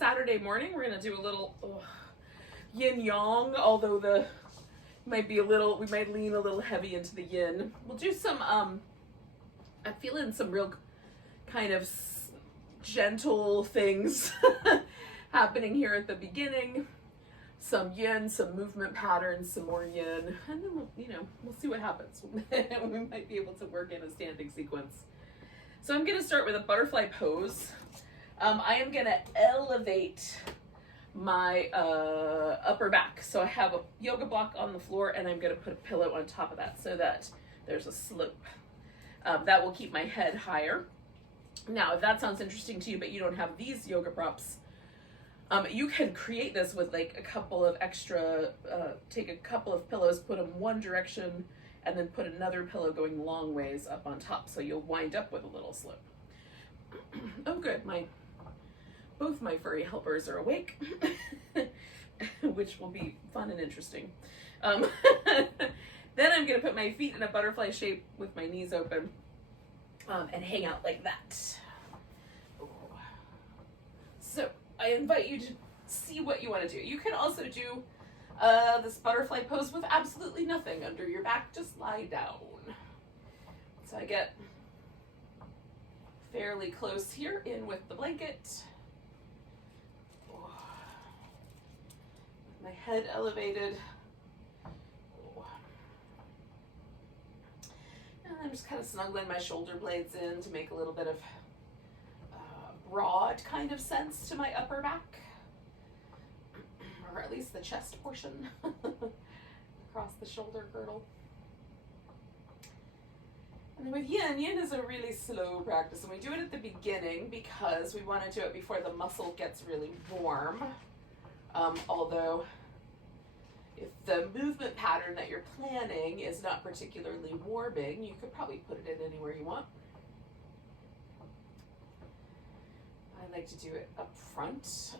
Saturday morning. We're gonna do a little yin yang, although we might lean a little heavy into the yin. We'll do some, I'm feeling some real kind of gentle things happening here at the beginning. Some yin, some movement patterns, some more yin, and then we'll see what happens. We might be able to work in a standing sequence. So I'm gonna start with a butterfly pose. I am gonna elevate my upper back. So I have a yoga block on the floor and I'm gonna put a pillow on top of that so that there's a slope. That will keep my head higher. Now, if that sounds interesting to you, but you don't have these yoga props, you can create this with like a couple of extra, take a couple of pillows, put them one direction, and then put another pillow going long ways up on top. So you'll wind up with a little slope. Oh good, both my furry helpers are awake, which will be fun and interesting. Then I'm gonna put my feet in a butterfly shape with my knees open and hang out like that. So I invite you to see what you want to do. You can also do this butterfly pose with absolutely nothing under your back. Just lie down. So I get fairly close here in with the blanket. My head elevated. And I'm just kind of snuggling my shoulder blades in to make a little bit of broad kind of sense to my upper back, or at least the chest portion across the shoulder girdle. And then with yin is a really slow practice, and we do it at the beginning because we want to do it before the muscle gets really warm. Although if the movement pattern that you're planning is not particularly warming, you could probably put it in anywhere you want. I like to do it up front.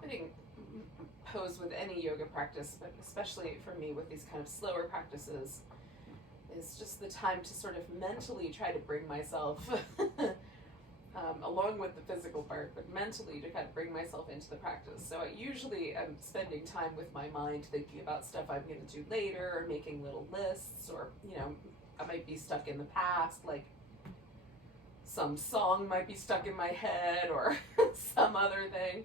Opening pose with any yoga practice, but especially for me with these kind of slower practices, is just the time to sort of mentally try to bring myself, along with the physical part, but mentally to kind of bring myself into the practice. So I usually am spending time with my mind thinking about stuff I'm going to do later, or making little lists, or, I might be stuck in the past, like some song might be stuck in my head or some other thing.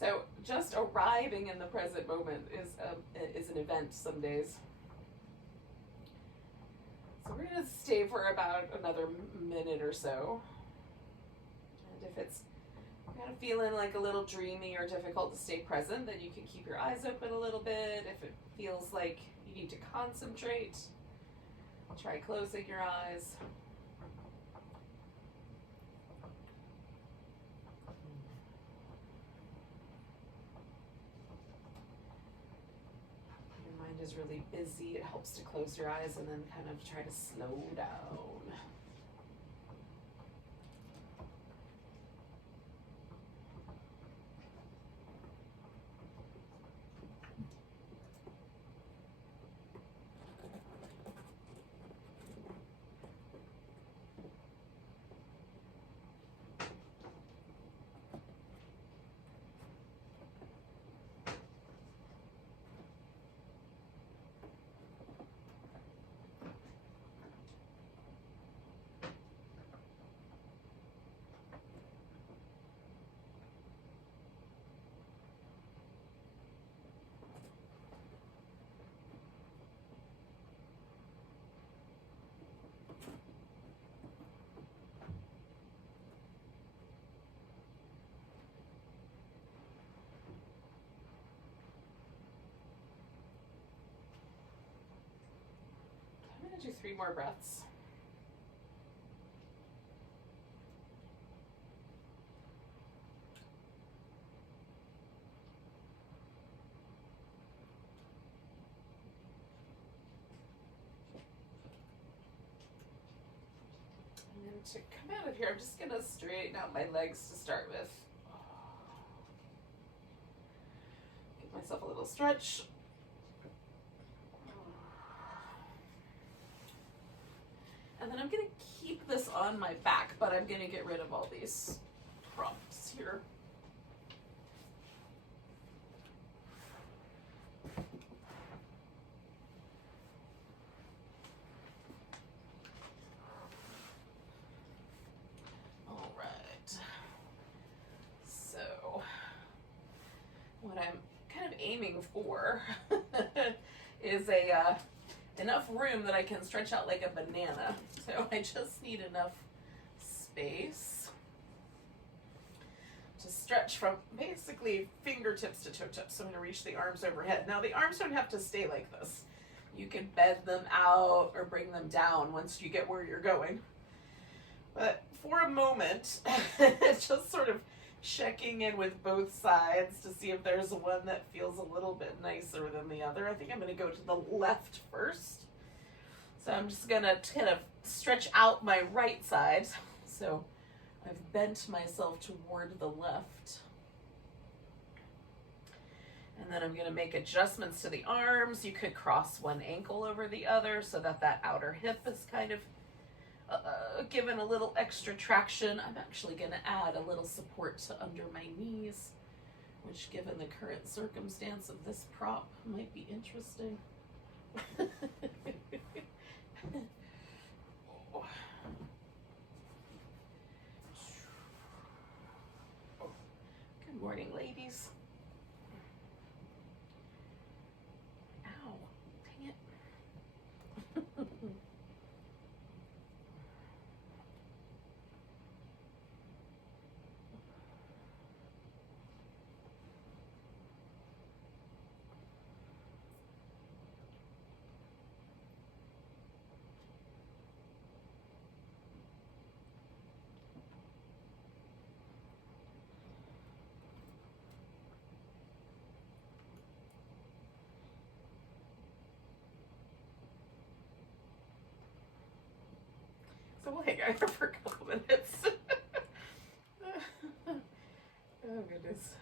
So just arriving in the present moment is an event some days. So we're going to stay for about another minute or so. And if it's kind of feeling like a little dreamy or difficult to stay present, then you can keep your eyes open a little bit. If it feels like you need to concentrate, try closing your eyes. Is really busy, it helps to close your eyes and then kind of try to slow down. Do 3 more breaths. And then to come out of here, I'm just going to straighten out my legs to start with. Give myself a little stretch. And then I'm going to keep this on my back, but I'm going to get rid of all these props here. All right. So what I'm kind of aiming for is enough room that I can stretch out like a banana. So I just need enough space to stretch from basically fingertips to toe tips. So I'm going to reach the arms overhead. Now the arms don't have to stay like this. You can bend them out or bring them down once you get where you're going. But for a moment, just sort of checking in with both sides to see if there's one that feels a little bit nicer than the other. I think I'm going to go to the left first. So I'm just going to kind of stretch out my right side. So I've bent myself toward the left. And then I'm going to make adjustments to the arms. You could cross one ankle over the other so that that outer hip is kind of given a little extra traction. I'm actually going to add a little support to under my knees, which given the current circumstance of this prop might be interesting. Good morning, ladies. Ow, dang it. So we'll hang out here for a couple minutes. Oh, goodness.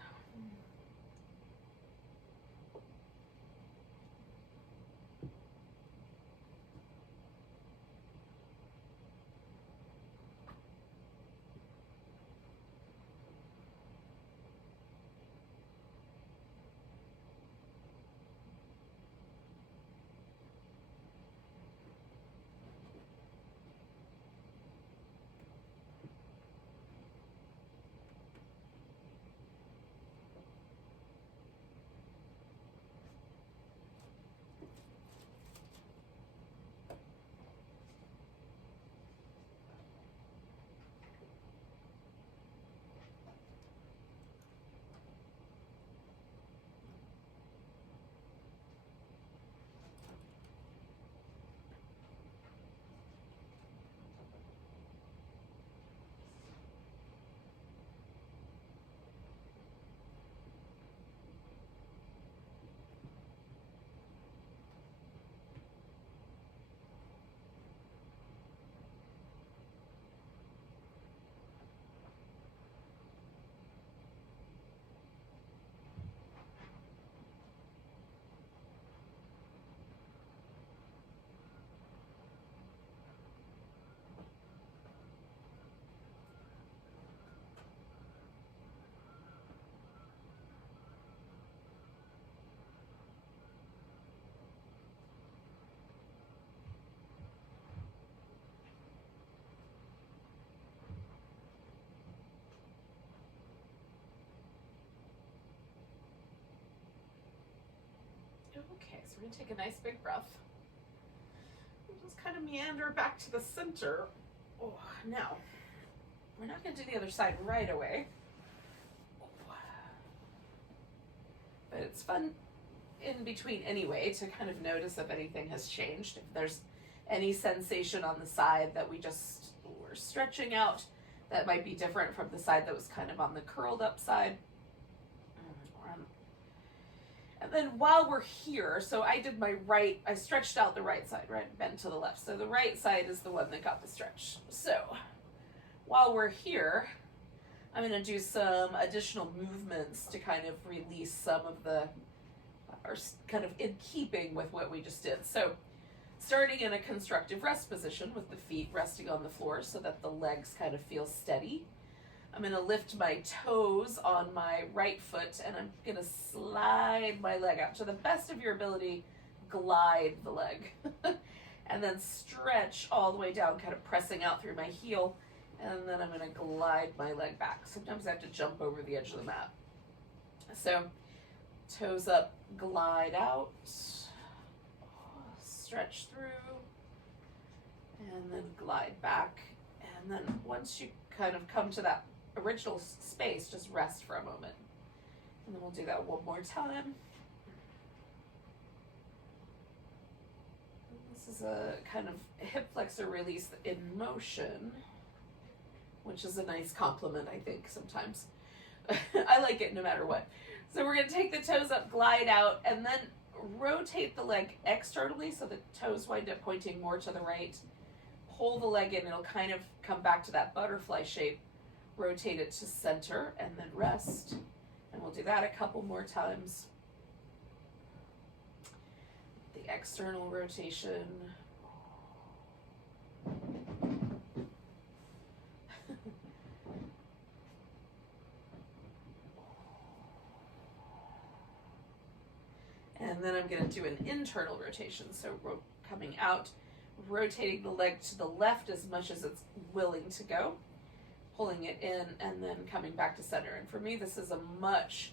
Okay, so we're going to take a nice big breath. We'll just kind of meander back to the center. Oh, now, we're not going to do the other side right away. But it's fun in between anyway to kind of notice if anything has changed. If there's any sensation on the side that we just were stretching out that might be different from the side that was kind of on the curled up side. And then while we're here, so I did my right, I stretched out the right side, right, bent to the left. So the right side is the one that got the stretch. So while we're here, I'm going to do some additional movements to kind of release some of the, or kind of in keeping with what we just did. So starting in a constructive rest position with the feet resting on the floor so that the legs kind of feel steady. I'm going to lift my toes on my right foot and I'm going to slide my leg out. To the best of your ability, glide the leg. And then stretch all the way down, kind of pressing out through my heel. And then I'm going to glide my leg back. Sometimes I have to jump over the edge of the mat. So toes up, glide out, stretch through, and then glide back. And then once you kind of come to that original space, just rest for a moment. And then we'll do that one more time. This is a kind of hip flexor release in motion, which is a nice compliment, I think, sometimes. I like it no matter what. So we're going to take the toes up, glide out, and then rotate the leg externally so the toes wind up pointing more to the right. Pull the leg in, it'll kind of come back to that butterfly shape. Rotate it to center and then rest. And we'll do that a couple more times. The external rotation. And then I'm going to do an internal rotation. So coming out, rotating the leg to the left as much as it's willing to go. Pulling it in and then coming back to center. And for me, this is a much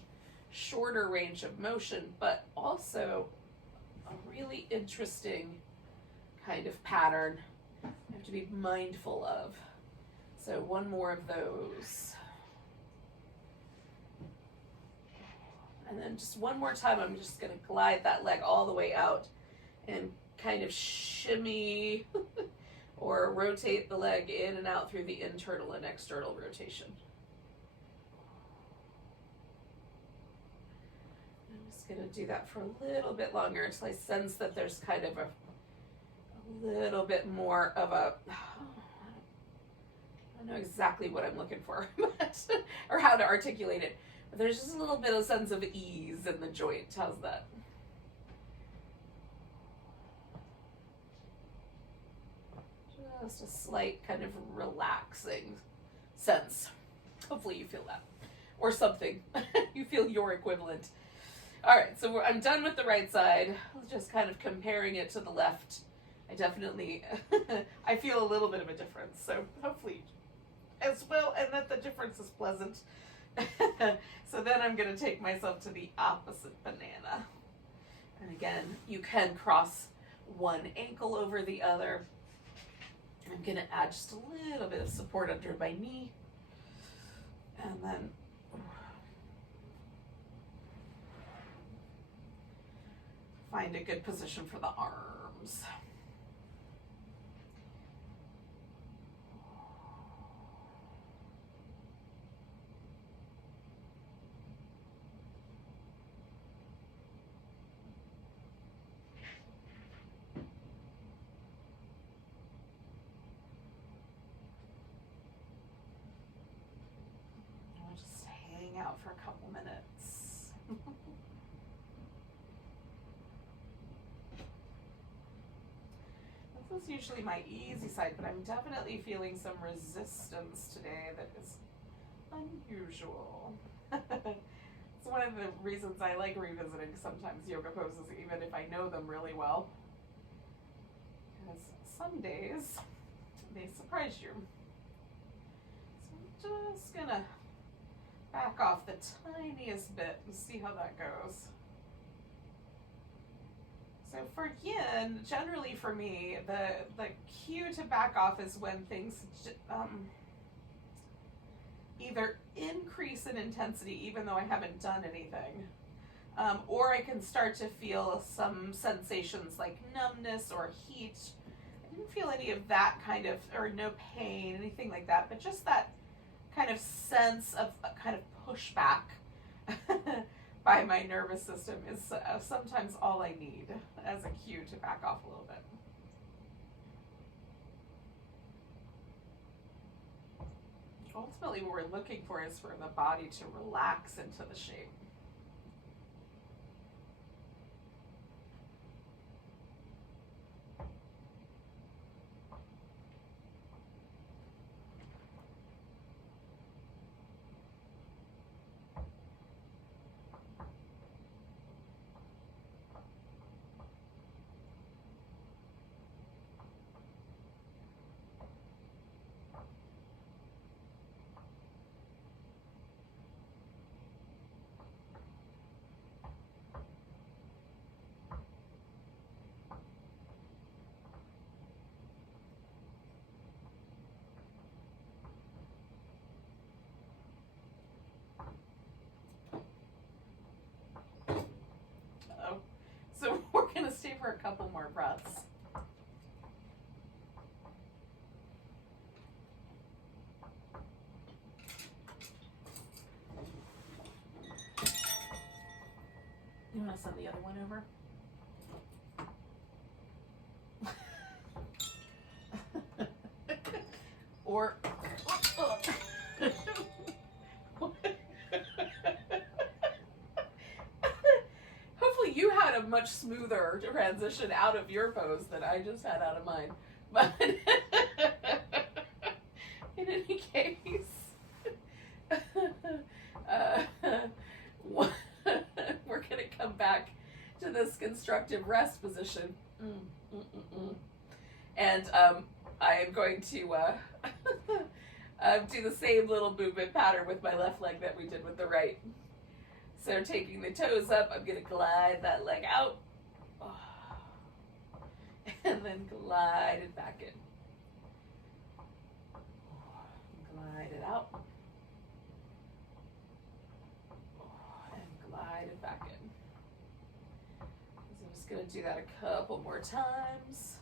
shorter range of motion, but also a really interesting kind of pattern I have to be mindful of. So one more of those. And then just one more time, I'm just going to glide that leg all the way out and kind of shimmy or rotate the leg in and out through the internal and external rotation. I'm just going to do that for a little bit longer until I sense that there's kind of a little bit more of a, I don't know exactly what I'm looking for, or how to articulate it, but there's just a little bit of sense of ease in the joint. How's that? Just a slight kind of relaxing sense. Hopefully you feel that. Or something. You feel your equivalent. All right, so I'm done with the right side. Just kind of comparing it to the left. I definitely, I feel a little bit of a difference. So hopefully as well, and that the difference is pleasant. So then I'm going to take myself to the opposite banana. And again, you can cross one ankle over the other. I'm going to add just a little bit of support under my knee. And then find a good position for the arms. Out for a couple minutes. This is usually my easy side, but I'm definitely feeling some resistance today that is unusual. It's one of the reasons I like revisiting sometimes yoga poses, even if I know them really well. Because some days they surprise you. So I'm just gonna back off the tiniest bit and see how that goes. So for yin, generally for me, the cue to back off is when things either increase in intensity even though I haven't done anything, or I can start to feel some sensations like numbness or heat, didn't feel any of that kind of, or no pain, anything like that, but just that kind of sense of a kind of pushback by my nervous system is sometimes all I need as a cue to back off a little bit. Ultimately, what we're looking for is for the body to relax into the shape. So we're going to stay for a couple more breaths. You want to send the other one over? Or hopefully you had a much smoother transition out of your pose than I just had out of mine. But in any case, we're going to come back to this constructive rest position. And I am going to do the same little movement pattern with my left leg that we did with the right. So taking the toes up, I'm going to glide that leg out. And then glide it back in. Glide it out. And glide it back in. So I'm just going to do that a couple more times.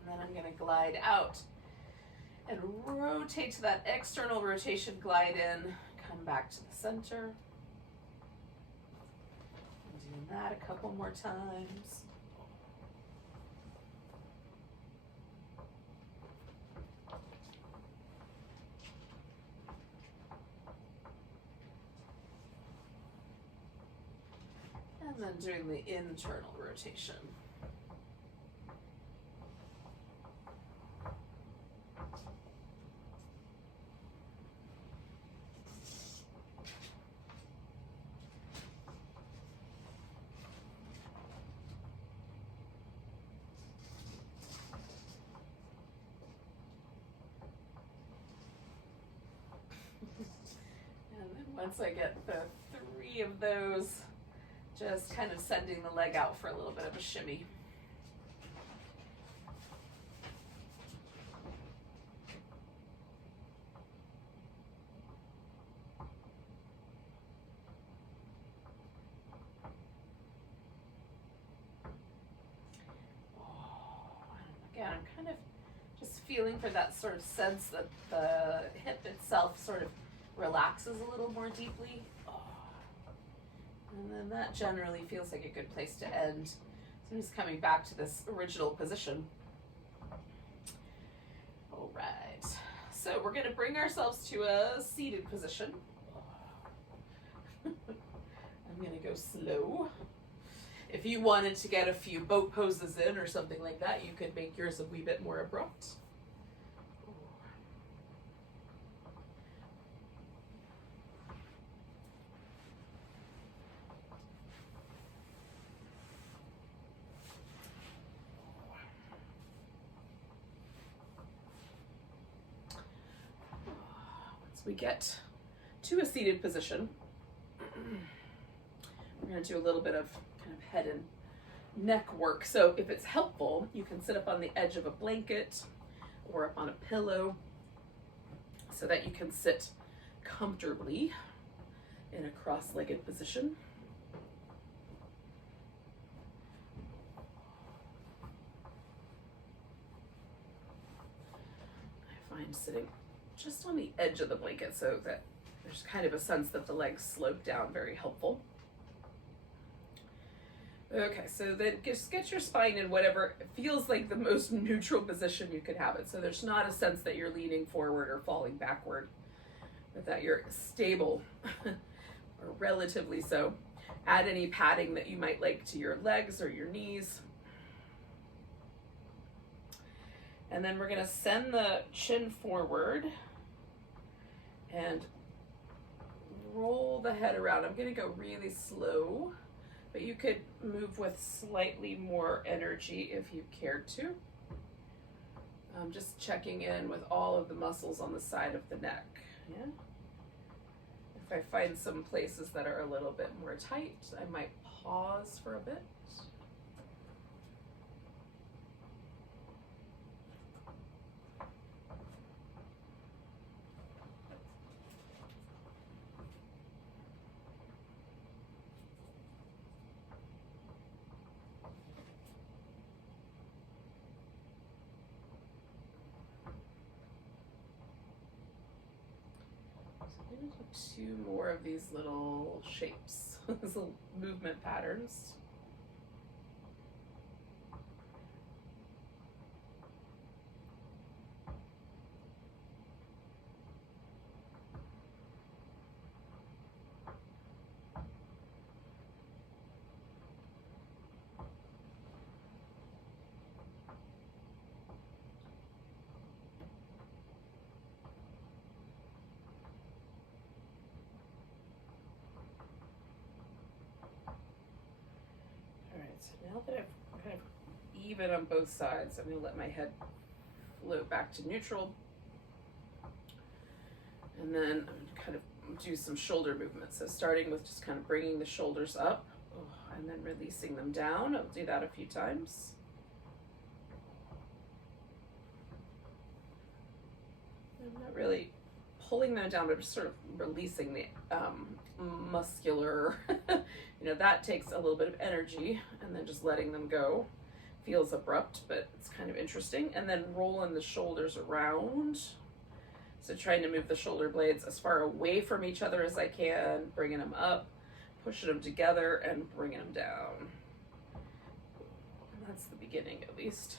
And then I'm going to glide out and rotate to that external rotation, glide in, come back to the center. And doing that a couple more times. And then doing the internal rotation. Once I get the 3 of those, just kind of sending the leg out for a little bit of a shimmy. Again, I'm kind of just feeling for that sort of sense that the hip itself sort of relaxes a little more deeply. And then that generally feels like a good place to end. So I'm just coming back to this original position. All right. So we're going to bring ourselves to a seated position. I'm going to go slow. If you wanted to get a few boat poses in or something like that, you could make yours a wee bit more abrupt. We get to a seated position. We're going to do a little bit of kind of head and neck work. So if it's helpful, you can sit up on the edge of a blanket or up on a pillow so that you can sit comfortably. in a cross-legged position. I find sitting just on the edge of the blanket so that there's kind of a sense that the legs slope down very helpful. Okay, so then just get your spine in whatever feels like the most neutral position you could have it. So there's not a sense that you're leaning forward or falling backward, but that you're stable or relatively so. Add any padding that you might like to your legs or your knees. And then we're gonna send the chin forward and roll the head around. I'm gonna go really slow, but you could move with slightly more energy if you cared to. I'm just checking in with all of the muscles on the side of the neck. Yeah. If I find some places that are a little bit more tight, I might pause for a bit. Two more of these little shapes, these little movement patterns. Now that I've kind of even on both sides, I'm going to let my head float back to neutral. And then I'm going to kind of do some shoulder movements. So starting with just kind of bringing the shoulders up and then releasing them down. I'll do that a few times. I'm not really pulling them down, but just sort of releasing the muscular, that takes a little bit of energy, and then just letting them go. Feels abrupt, but it's kind of interesting. And then rolling the shoulders around. So trying to move the shoulder blades as far away from each other as I can, bringing them up, pushing them together, and bringing them down. And that's the beginning, at least.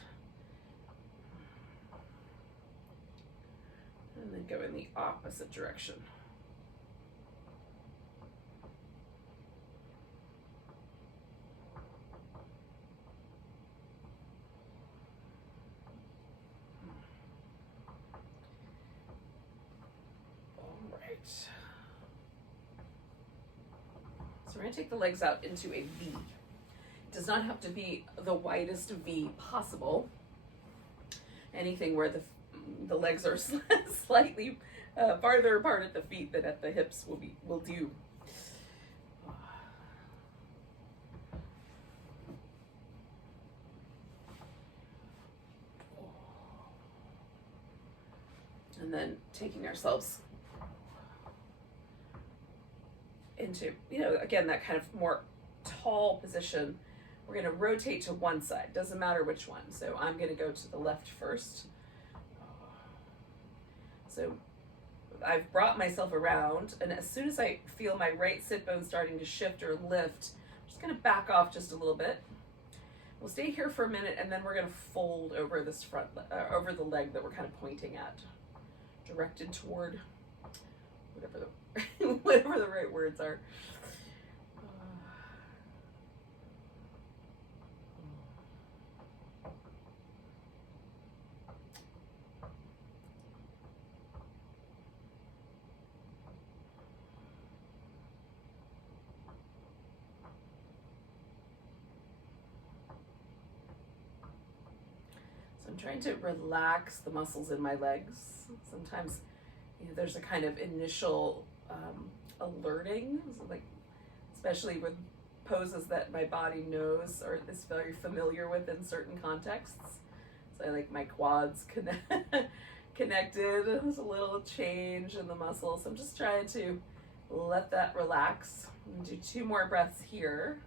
And then go in the opposite direction. So we're going to take the legs out into a V. It does not have to be the widest V possible. Anything where the legs are slightly farther apart at the feet than at the hips will do. And then taking ourselves into, again, that kind of more tall position. We're going to rotate to one side. Doesn't matter which one. So I'm going to go to the left first. So I've brought myself around, and as soon as I feel my right sit bone starting to shift or lift, I'm just going to back off just a little bit. We'll stay here for a minute, and then we're going to fold over this over the leg that we're kind of pointing at, directed toward whatever the right words are. So I'm trying to relax the muscles in my legs. Sometimes there's a kind of initial alerting, so especially with poses that my body knows or is very familiar with in certain contexts. So I like my quads connected. There's a little change in the muscles. So I'm just trying to let that relax. And do 2 more breaths here.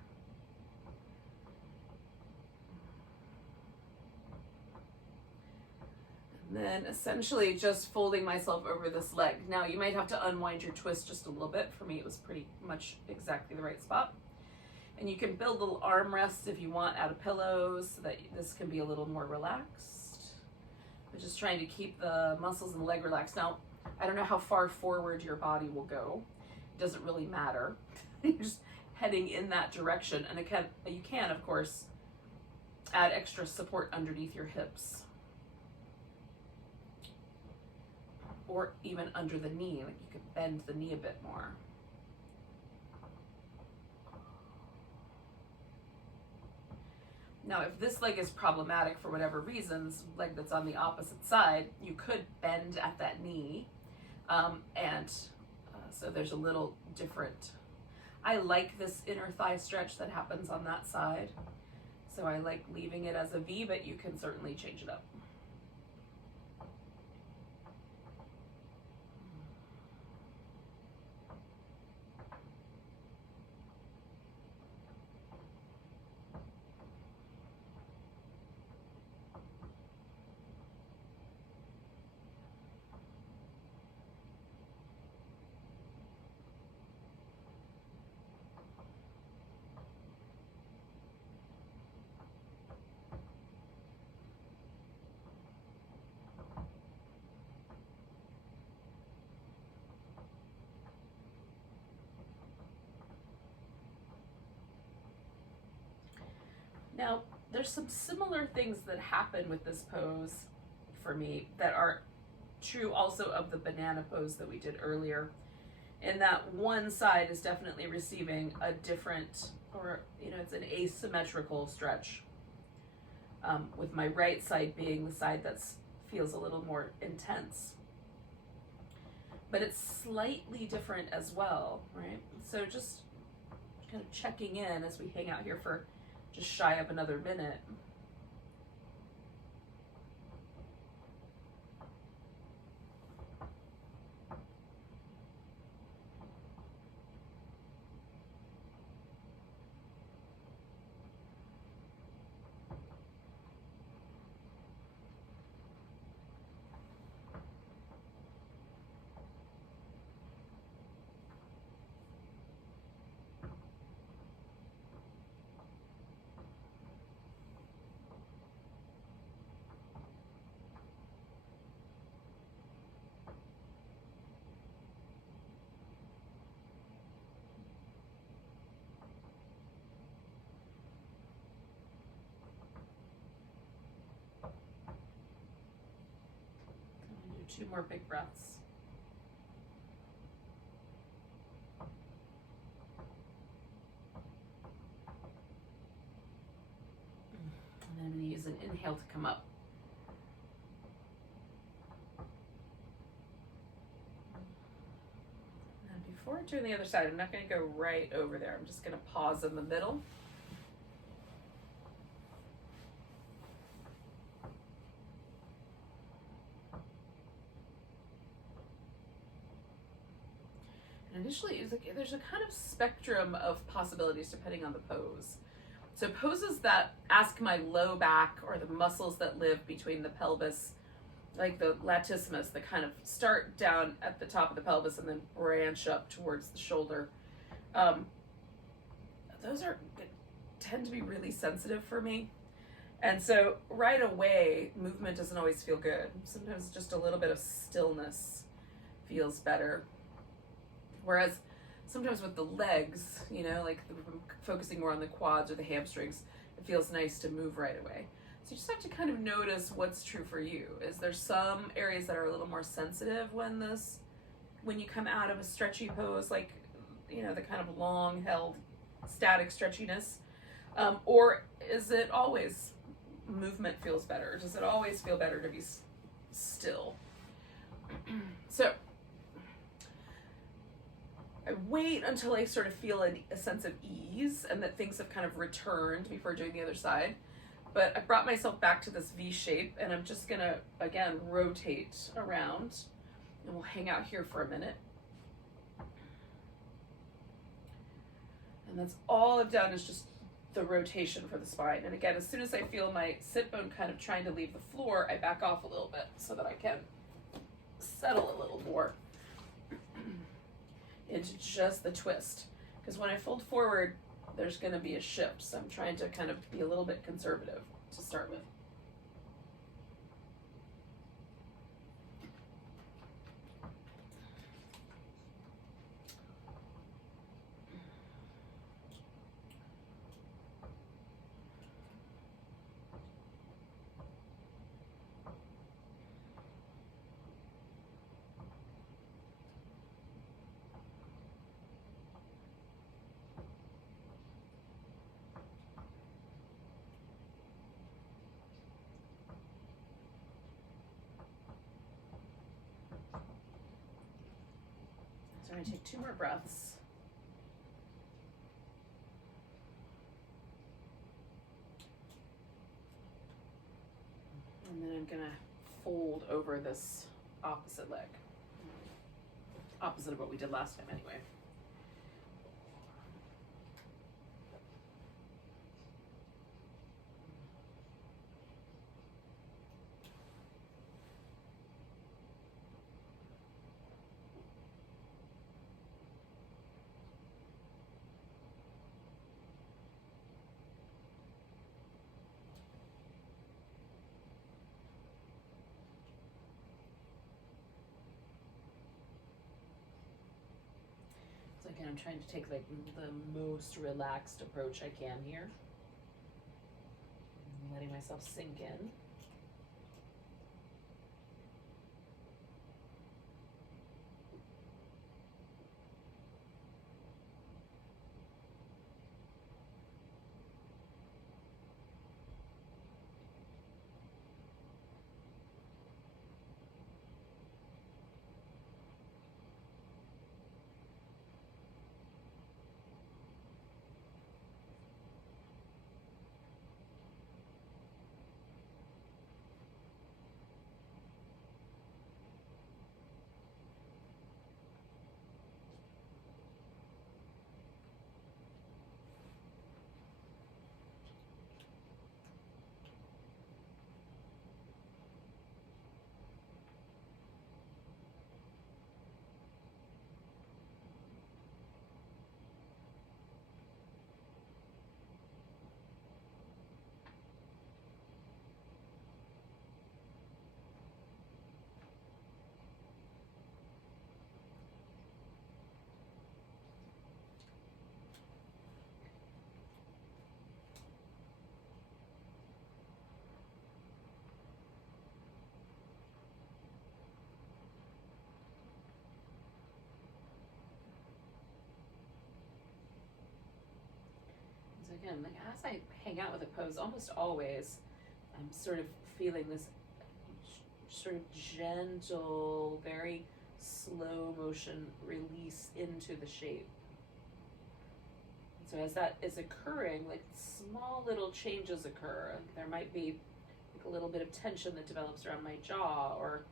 And then essentially just folding myself over this leg. Now you might have to unwind your twist just a little bit. For me, it was pretty much exactly the right spot. And you can build little arm rests if you want out of pillows so that this can be a little more relaxed. But just trying to keep the muscles in the leg relaxed. Now, I don't know how far forward your body will go. It doesn't really matter. You're just heading in that direction. And again, you can, of course, add extra support underneath your hips. Or even under the knee. Like you could bend the knee a bit more. Now, if this leg is problematic for whatever reasons, leg that's on the opposite side, you could bend at that knee. So there's a little different. I like this inner thigh stretch that happens on that side. So I like leaving it as a V, but you can certainly change it up. Now, there's some similar things that happen with this pose for me that are true also of the banana pose that we did earlier. And that one side is definitely receiving a different, or, it's an asymmetrical stretch. With my right side being the side that feels a little more intense. But it's slightly different as well, right? So just kind of checking in as we hang out here for just shy of another minute. Do 2 more big breaths. And I'm going to use an inhale to come up. Now before doing the other side, I'm not going to go right over there. I'm just going to pause in the middle. Initially, there's a kind of spectrum of possibilities depending on the pose. So poses that ask my low back or the muscles that live between the pelvis, like the latissimus, that kind of start down at the top of the pelvis and then branch up towards the shoulder. Those tend to be really sensitive for me. And so right away, movement doesn't always feel good. Sometimes just a little bit of stillness feels better. Whereas sometimes with the legs, like focusing more on the quads or the hamstrings, it feels nice to move right away. So you just have to kind of notice what's true for you. Is there some areas that are a little more sensitive when you come out of a stretchy pose, like, the kind of long held static stretchiness? Or is it always movement feels better? Does it always feel better to be still? So I wait until I sort of feel a sense of ease and that things have kind of returned before doing the other side. But I brought myself back to this V shape, and I'm just gonna, again, rotate around, and we'll hang out here for a minute. And that's all I've done is just the rotation for the spine. And again, as soon as I feel my sit bone kind of trying to leave the floor, I back off a little bit so that I can settle a little more into just the twist. Because when I fold forward, there's going to be a shift. So I'm trying to kind of be a little bit conservative to start with. So I'm going to take 2 more breaths. And then I'm going to fold over this opposite leg. Opposite of what we did last time anyway. So again, I'm trying to take like the most relaxed approach I can here. Letting myself sink in. So again, like as I hang out with a pose, almost always, I'm sort of feeling this sort of gentle, very slow motion release into the shape. So as that is occurring, like small little changes occur. Like there might be like a little bit of tension that develops around my jaw, or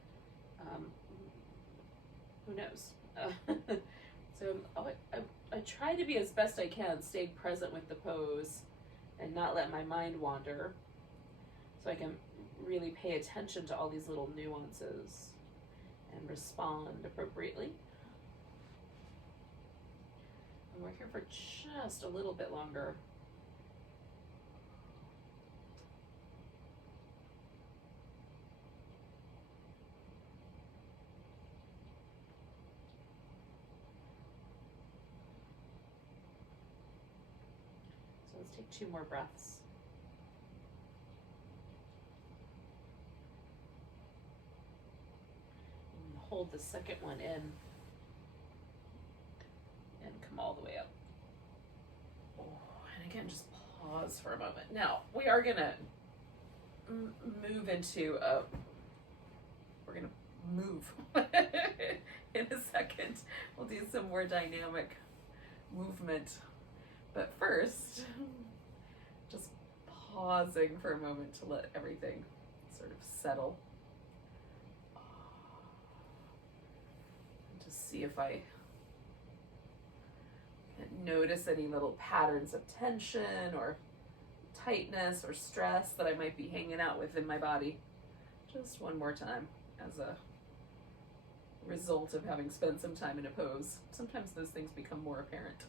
who knows. So I try to be as best I can, staying present with the pose and not let my mind wander, so I can really pay attention to all these little nuances and respond appropriately. And we're here for just a little bit longer. So let's take 2 more breaths. And hold the second one in and come all the way up. And again, just pause for a moment. Now, we are going to move into we're going to move in a second. We'll do some more dynamic movement. But first, just pausing for a moment to let everything sort of settle. And to see if I can notice any little patterns of tension or tightness or stress that I might be hanging out with in my body. Just one more time as a result of having spent some time in a pose. Sometimes those things become more apparent.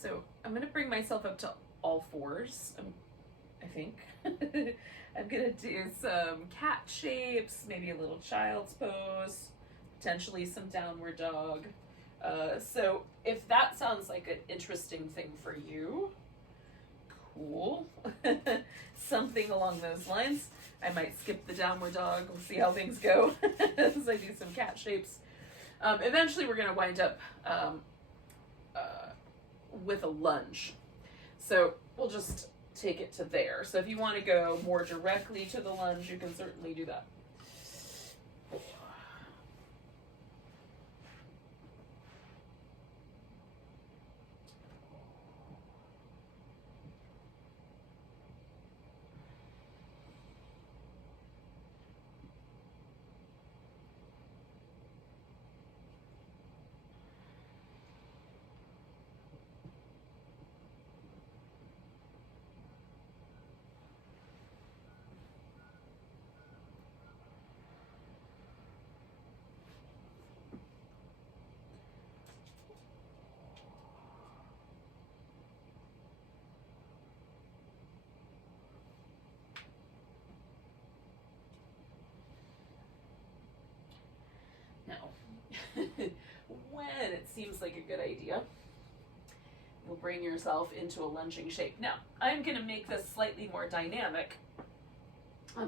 So I'm going to bring myself up to all fours, I think. I'm going to do some cat shapes, maybe a little child's pose, potentially some downward dog. So if that sounds like an interesting thing for you, cool. Something along those lines. I might skip the downward dog. We'll see how things go as I do some cat shapes. Eventually we're going to wind up with a lunge. So we'll just take it to there. So if you want to go more directly to the lunge, you can certainly do that. Now, when it seems like a good idea, you'll bring yourself into a lunging shape. Now, I'm going to make this slightly more dynamic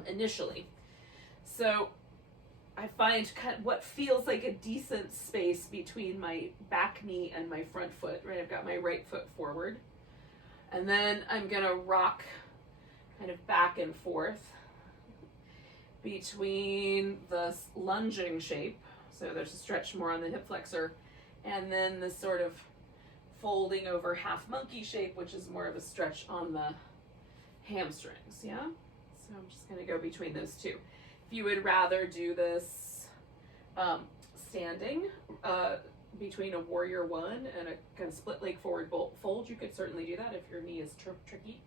initially. So I find kind of what feels like a decent space between my back knee and my front foot, right? I've got my right foot forward. And then I'm going to rock kind of back and forth between the lunging shape. So there's a stretch more on the hip flexor, and then this sort of folding over half monkey shape, which is more of a stretch on the hamstrings, yeah? So I'm just gonna go between those two. If you would rather do this standing between a warrior one and a kind of split leg forward fold, you could certainly do that if your knee is tricky.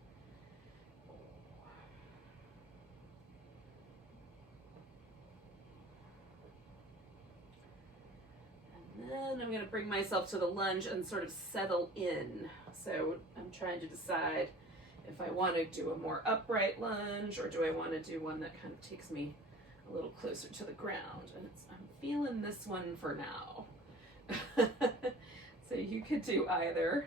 Then I'm going to bring myself to the lunge and sort of settle in. So I'm trying to decide if I want to do a more upright lunge or do I want to do one that kind of takes me a little closer to the ground. And I'm feeling this one for now. So you could do either.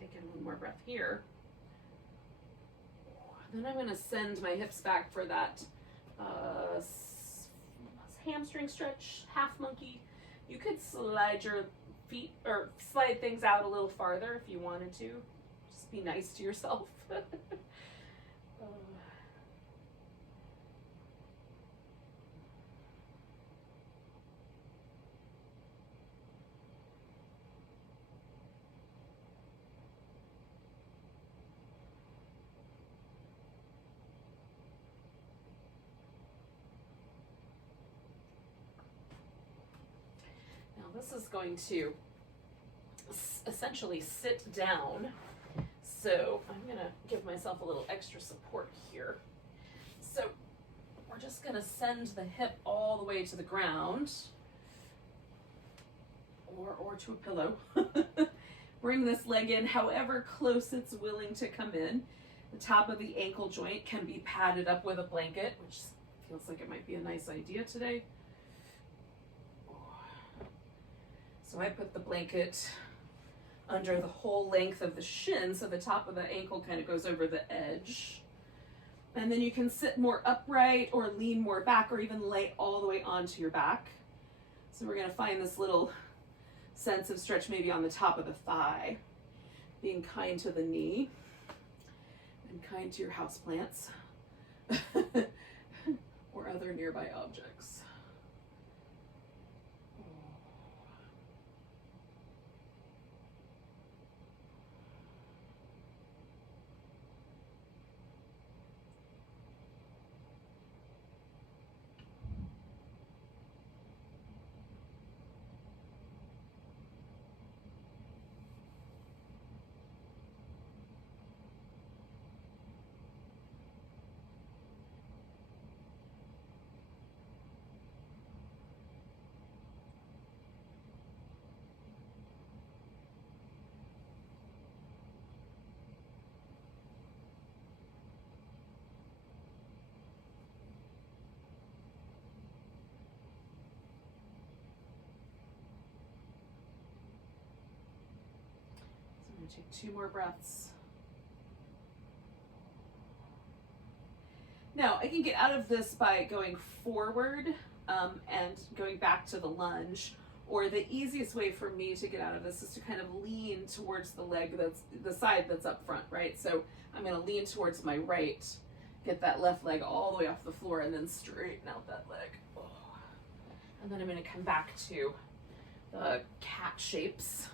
Take in one more breath here. Then I'm going to send my hips back for that hamstring stretch, half monkey. You could slide your feet or slide things out a little farther if you wanted to. Just be nice to yourself. This is going to essentially sit down. So I'm going to give myself a little extra support here. So we're just going to send the hip all the way to the ground or to a pillow. Bring this leg in however close it's willing to come in. The top of the ankle joint can be padded up with a blanket, which feels like it might be a nice idea today. So I put the blanket under the whole length of the shin, so the top of the ankle kind of goes over the edge. And then you can sit more upright or lean more back or even lay all the way onto your back. So we're going to find this little sense of stretch maybe on the top of the thigh. Being kind to the knee and kind to your houseplants or other nearby objects. Take 2 more breaths. Now, I can get out of this by going forward and going back to the lunge, or the easiest way for me to get out of this is to kind of lean towards the leg that's the side that's up front, right? So I'm going to lean towards my right, get that left leg all the way off the floor, and then straighten out that leg. Oh. And then I'm going to come back to the cat shapes.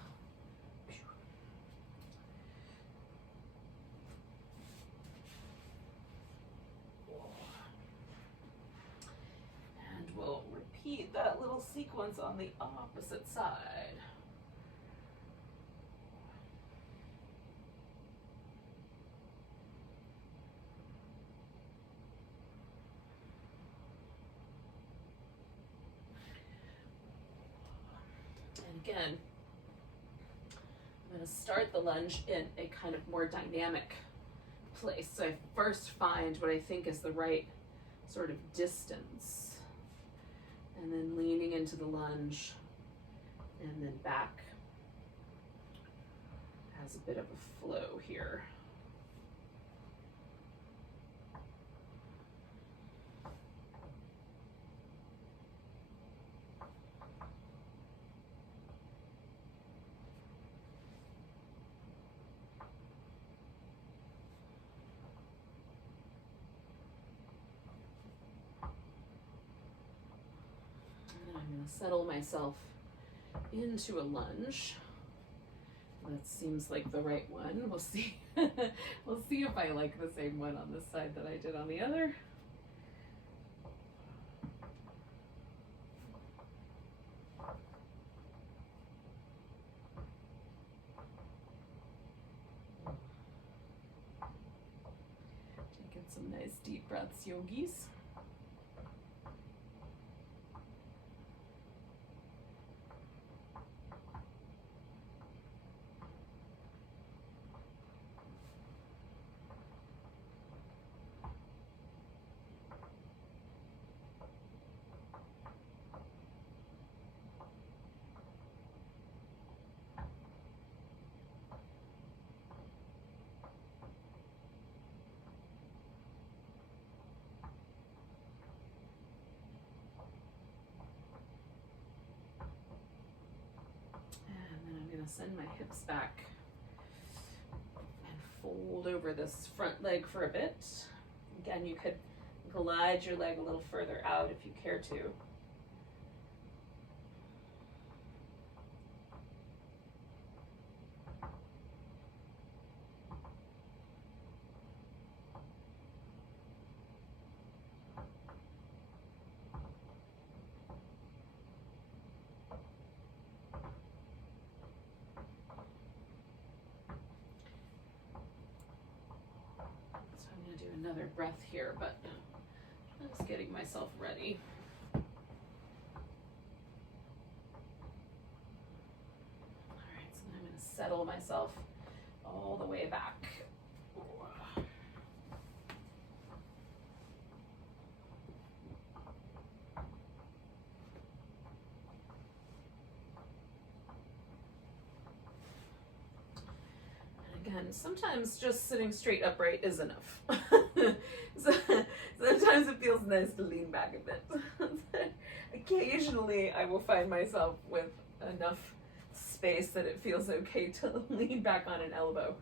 We'll repeat that little sequence on the opposite side. And again, I'm going to start the lunge in a kind of more dynamic place. So I first find what I think is the right sort of distance. And then leaning into the lunge, and then back has a bit of a flow here. Settle myself into a lunge. That seems like the right one. We'll see. We'll see if I like the same one on this side that I did on the other. Taking some nice deep breaths, yogis. Send my hips back and fold over this front leg for a bit. Again, you could glide your leg a little further out if you care to. Another breath here, but just getting myself ready. All right, so then I'm going to settle myself all the way back. again, sometimes just sitting straight upright is enough. So, sometimes it feels nice to lean back a bit. Occasionally, I will find myself with enough space that it feels okay to lean back on an elbow.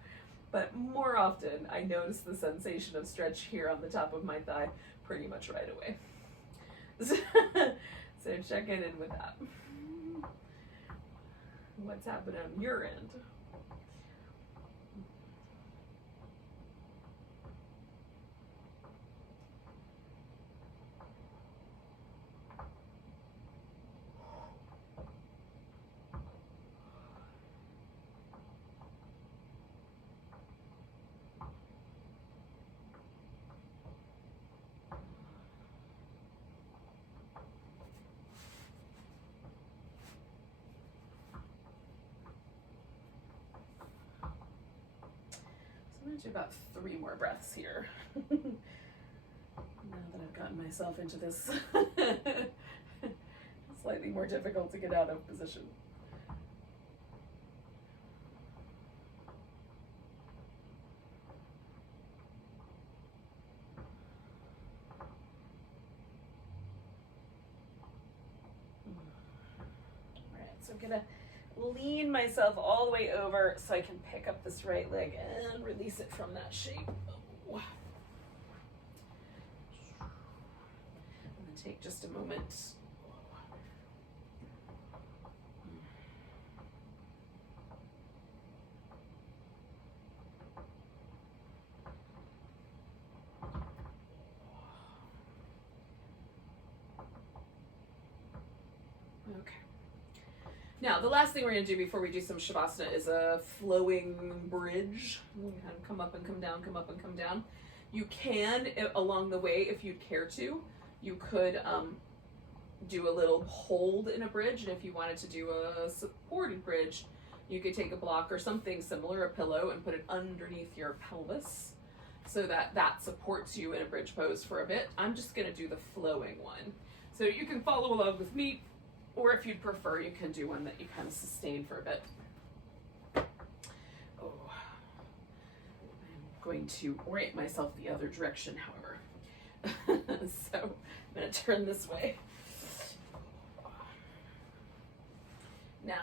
But more often, I notice the sensation of stretch here on the top of my thigh pretty much right away. So check in with that. What's happening on your end? I'm going to do about 3 more breaths here. Now that I've gotten myself into this slightly more difficult to get out of position. All right, so I'm going to lean myself all the way over so I can pick up this right leg and release it from that shape. Oh. I'm going to take just a moment. Okay. Now, the last thing we're going to do before we do some Shavasana is a flowing bridge. You kind of come up and come down, come up and come down. You can, along the way, if you'd care to, you could do a little hold in a bridge. And if you wanted to do a supported bridge, you could take a block or something similar, a pillow, and put it underneath your pelvis so that that supports you in a bridge pose for a bit. I'm just going to do the flowing one. So you can follow along with me. Or if you'd prefer, you can do one that you kind of sustain for a bit. Oh, I'm going to orient myself the other direction, however. So I'm going to turn this way. Now,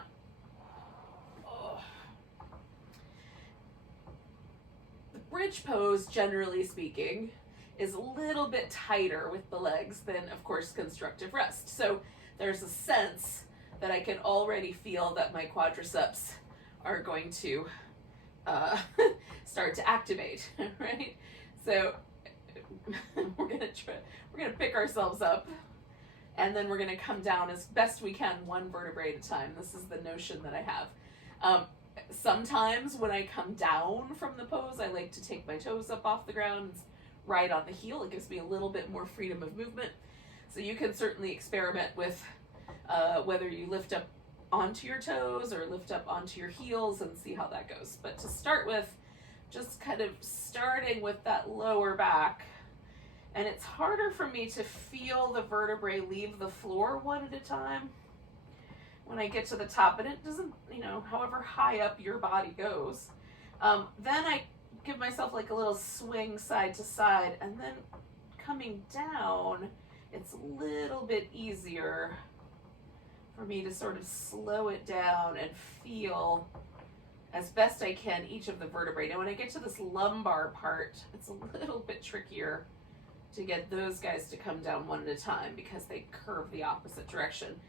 the bridge pose, generally speaking, is a little bit tighter with the legs than, of course, constructive rest. So there's a sense that I can already feel that my quadriceps are going to start to activate, right? So we're gonna pick ourselves up, and then we're gonna come down as best we can, 1 vertebrae at a time. This is the notion that I have. Sometimes when I come down from the pose, I like to take my toes up off the ground, right on the heel. It gives me a little bit more freedom of movement. So you can certainly experiment with whether you lift up onto your toes or lift up onto your heels and see how that goes. But to start with, just kind of starting with that lower back. And it's harder for me to feel the vertebrae leave the floor one at a time when I get to the top. And it doesn't, however high up your body goes. Then I give myself like a little swing side to side, and then coming down, it's a little bit easier for me to sort of slow it down and feel as best I can each of the vertebrae. Now when I get to this lumbar part, it's a little bit trickier to get those guys to come down one at a time because they curve the opposite direction.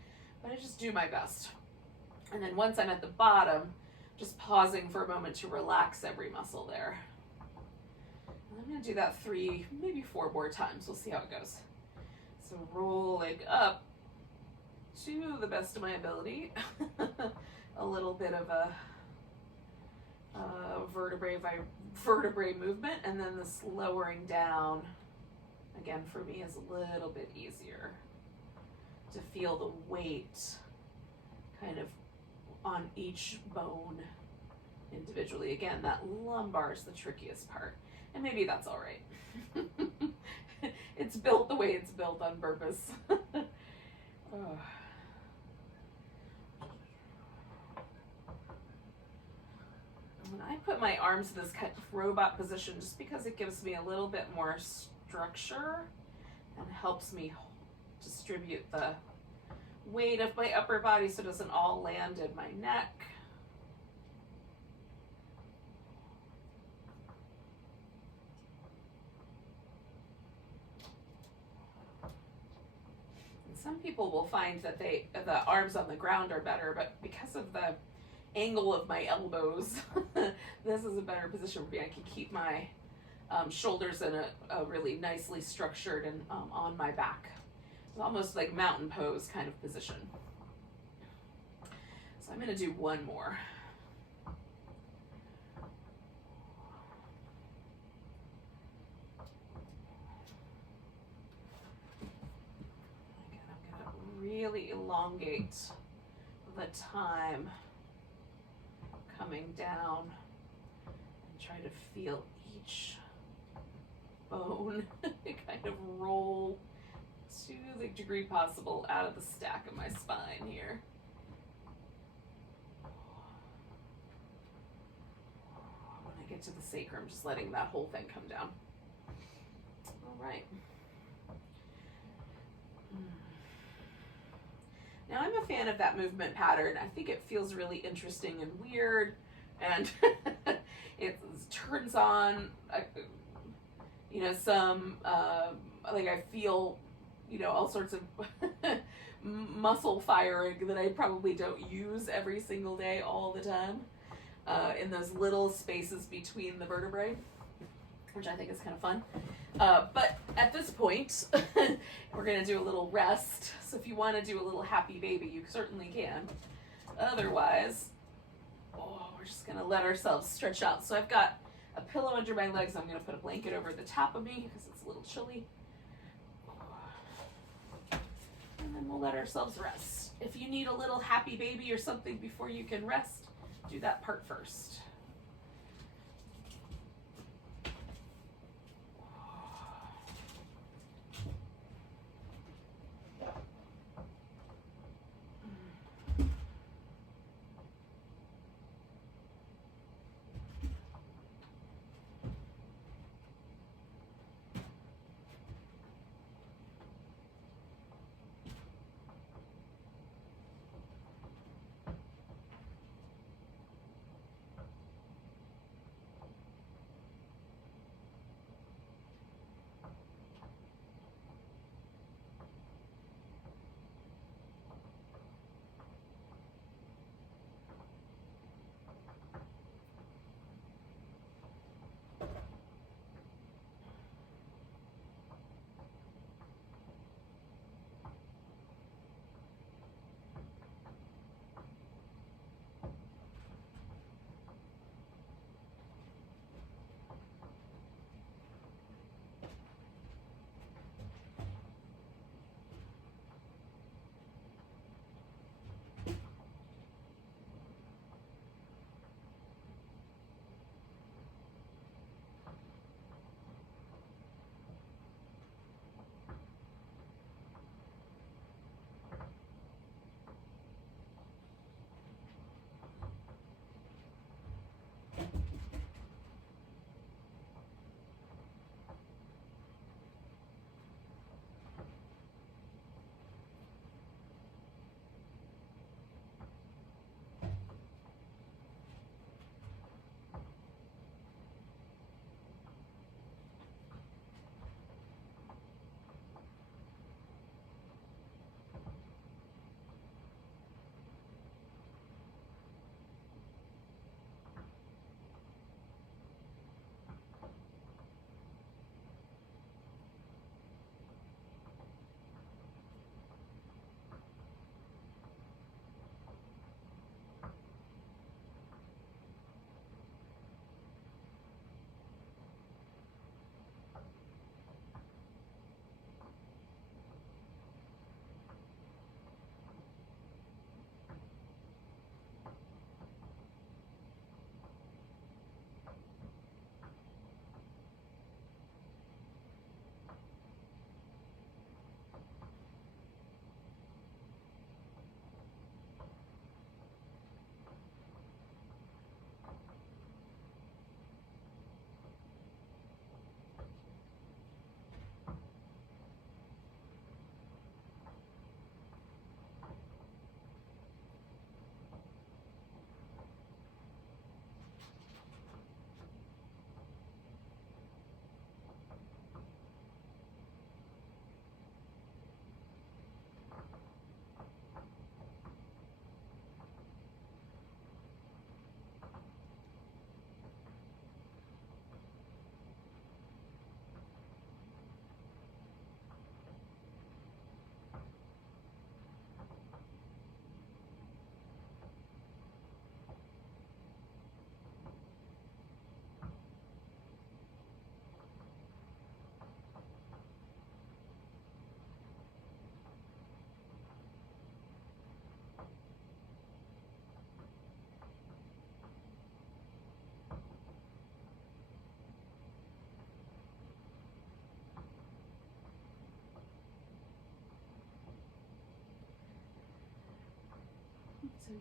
But I just do my best. And then once I'm at the bottom, just pausing for a moment to relax every muscle there. And I'm going to do that 3, maybe 4 more times. We'll see how it goes. So rolling up to the best of my ability. A little bit of a vertebrae movement, and then this lowering down, again, for me is a little bit easier to feel the weight kind of on each bone individually. Again, that lumbar is the trickiest part, and maybe that's all right. It's built the way it's built on purpose. Oh. And I put my arms in this kind of robot position just because it gives me a little bit more structure and helps me distribute the weight of my upper body so it doesn't all land in my neck. And some people will find that the arms on the ground are better, but because of the angle of my elbows, this is a better position for me. I can keep my shoulders in a really nicely structured and on my back. It's almost like mountain pose kind of position. So I'm going to do one more. Again, I'm going to really elongate the time coming down and try to feel each bone kind of roll to the degree possible out of the stack of my spine here. When I get to the sacrum, just letting that whole thing come down. All right. Now I'm a fan of that movement pattern. I think it feels really interesting and weird, and it turns on, you know, some, like I feel, you know, all sorts of muscle firing that I probably don't use every single day all the time, in those little spaces between the vertebrae, which I think is kind of fun. But at this point, we're going to do a little rest. So if you want to do a little happy baby, you certainly can. Otherwise, we're just going to let ourselves stretch out. So I've got a pillow under my legs. I'm going to put a blanket over the top of me because it's a little chilly. And then we'll let ourselves rest. If you need a little happy baby or something before you can rest, do that part first.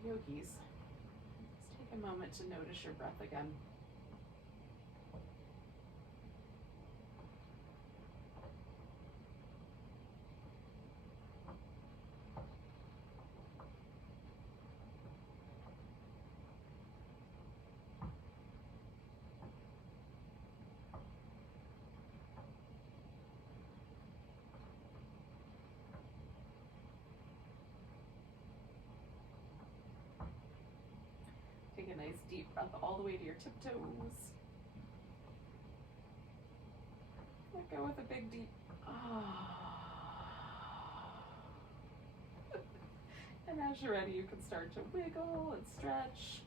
yogis, let's take a moment to notice your breath again. Take a nice deep breath all the way to your tiptoes. Let go with a big deep And as you're ready, you can start to wiggle and stretch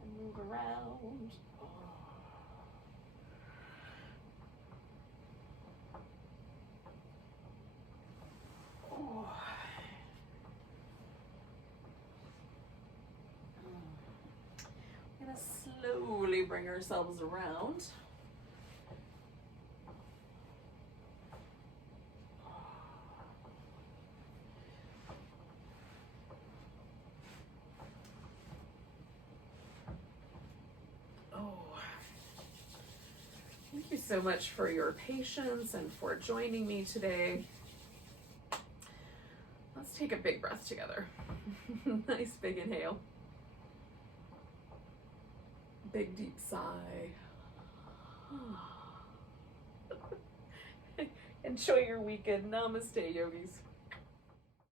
and move around. We're going to slowly bring ourselves around. Thank you so much for your patience and for joining me today. Let's take a big breath together. Nice big inhale. Big deep sigh. Enjoy your weekend. Namaste, yogis.